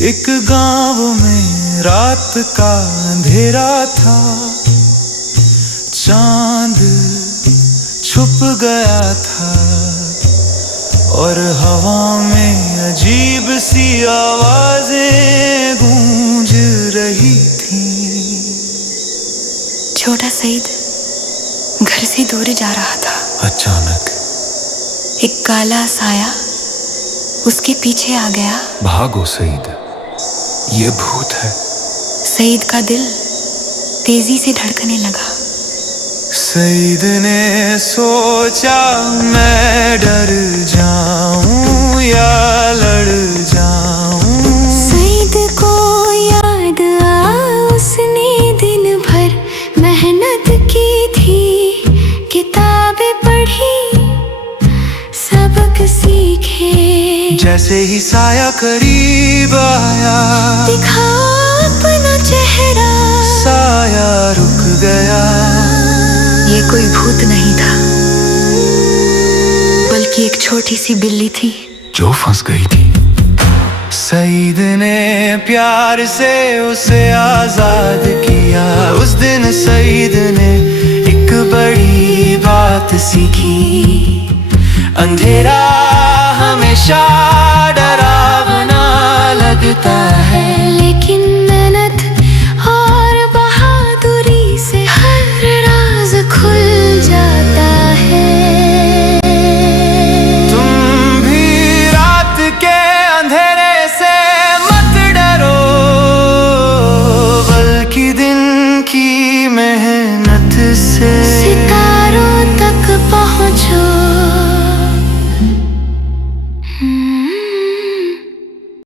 एक गांव में रात का अंधेरा था, चांद छुप गया था और हवा में अजीब सी आवाजें गूंज रही थीं। छोटा सईद घर से दूर जा रहा था। अचानक एक काला साया उसके पीछे आ गया। भागो सईद, ये भूत है। सईद का दिल तेजी से धड़कने लगा। सईद ने सोचा, मैं डर जाऊं या लड़ जाऊं। सईद को याद आ उसने दिन भर मेहनत की थी, किताबें पढ़ी, सबक सीखे। जैसे ही साया करीब आया, दिखा अपना चेहरा, साया रुक गया। ये कोई भूत नहीं था, बल्कि एक छोटी सी बिल्ली थी जो फंस गई थी। सईद ने प्यार से उसे आजाद किया। उस दिन सईद ने एक बड़ी बात सीखी, अंधेरा हमेशा डरावना लगता है, लेकिन